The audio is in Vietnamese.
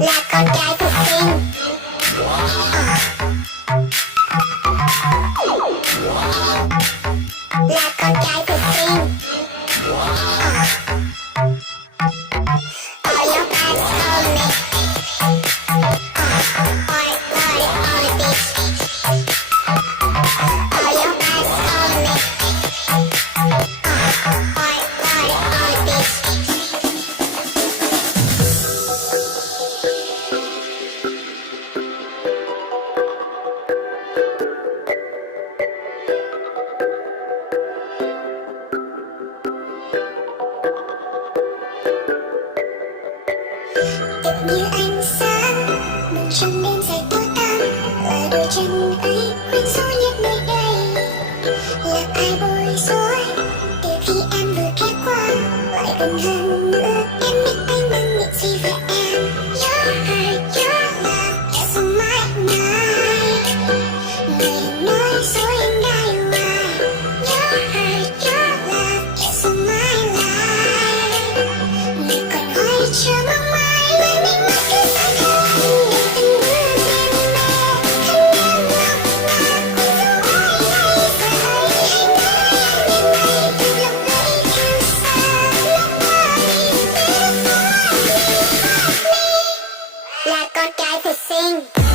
là con trai thực sinh. Là con trai thực sinh. All your bad call me. All the bitch. All your bad call me. All the bitch. Tựa như ánh sáng, một trong đêm dài tối tăm, ở đôi chân ấy quyến rũ nhất nơi đây. Là ai bối rối từ khi em vừa ghé qua, lại gần hơn nữa em biết anh đang nghĩ gì về em. Your heart, your love, it's on my mind. Người đừng nói dối em đã yêu ai. Your heart, your love, it's on my life. Người còn hỏi chưa mong mãi, lời mình mắt cứ xa không để từng bước em mê. Thân em ngọc ngà, cuốn dấu ôi đây giờ hãy hãy nói em đêm nay từ lòng lẫy càng xa. Love me, beautiful, me. Là con trai thực sinh.